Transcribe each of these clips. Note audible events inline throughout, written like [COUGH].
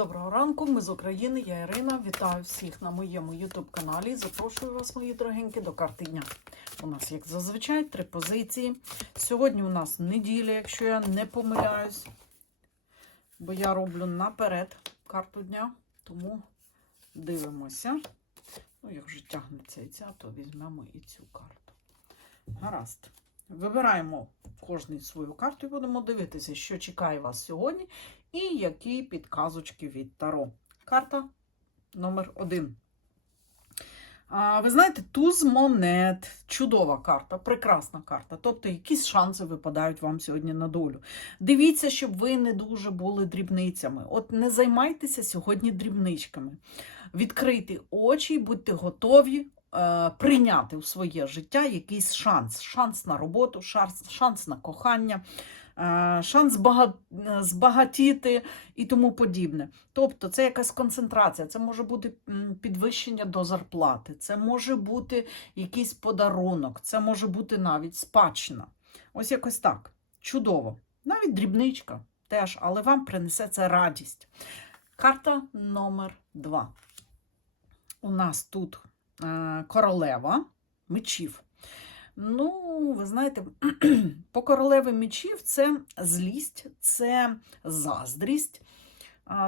Доброго ранку, ми з України, я Ірина. Вітаю всіх на моєму YouTube каналі. Запрошую вас, мої дорогенькі, до карти дня. У нас, як зазвичай, три позиції. Сьогодні у нас неділя, якщо я не помиляюсь, бо я роблю наперед карту дня, тому дивимося. Ну, як вже тягнеться і ця, то візьмемо і цю карту. Гаразд. Вибираємо кожний свою карту і будемо дивитися, що чекає вас сьогодні і які підказочки від Таро. Карта номер один. А, ви знаєте, туз монет, чудова карта, прекрасна карта. Тобто, якісь шанси випадають вам сьогодні на долю. Дивіться, щоб ви не дуже були дрібницями. От не займайтеся сьогодні дрібничками. Відкрийте очі і будьте готові прийняти у своє життя якийсь шанс. Шанс на роботу, шанс, шанс на кохання, е, шанс е, збагатіти і тому подібне. Тобто це якась концентрація, це може бути підвищення до зарплати, це може бути якийсь подарунок, це може бути навіть спадщина. Ось якось так. Чудово. Навіть дрібничка теж, але вам принесе це радість. Карта номер два. У нас тут е, королева мечів. Ну, ви знаєте, [CLEARS THROAT] по королеві мечів це злість, це заздрість.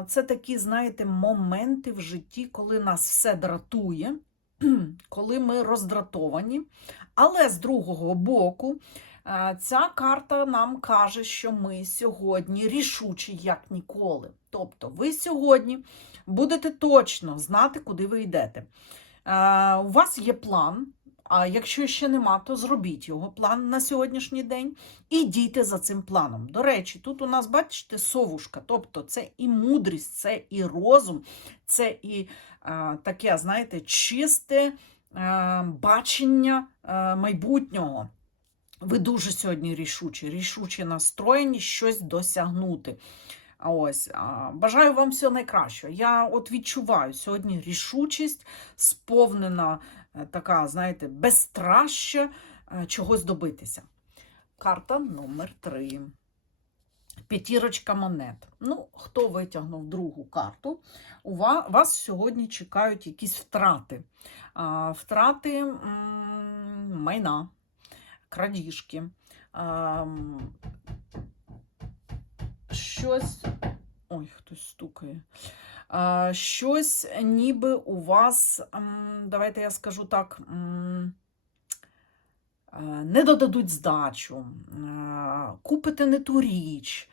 Це такі, знаєте, моменти в житті, коли нас все дратує, [CLEARS THROAT] коли ми роздратовані. Але з другого боку, е, ця карта нам каже, що ми сьогодні рішучі, як ніколи. Тобто, ви сьогодні будете точно знати, куди ви йдете. Е, У вас є план. А якщо ще нема, то зробіть його план на сьогоднішній день і дійте за цим планом. До речі, тут у нас, бачите, совушка, тобто це і мудрість, це і розум, це і е, таке, знаєте, чисте е, бачення е, майбутнього. Ви дуже сьогодні рішучі, рішучі настроєні щось досягнути. Ось, бажаю вам всього найкращого. Я от відчуваю сьогодні рішучість, сповнена е, така, знаєте, безстраща е, чогось добитися. Карта номер 3. П'ятірочка монет. Ну, хто витягнув другу карту? У ва- вас сьогодні чекають якісь втрати. Втрати майна, крадіжки. Щось. Ой, хтось стукає. Щось ніби у вас, давайте я скажу так, не додадуть здачу, купите не ту річ.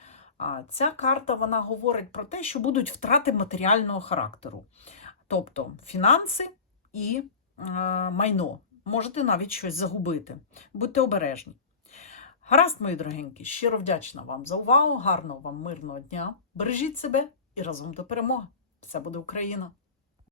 Ця карта вона говорить про те, що будуть втрати матеріального характеру, тобто фінанси і майно. Можете навіть щось загубити. Будьте обережні. Гаразд, мої дорогенькі, щиро вдячна вам за увагу. Гарного вам мирного дня. Бережіть себе і разом до перемоги. Все буде Україна!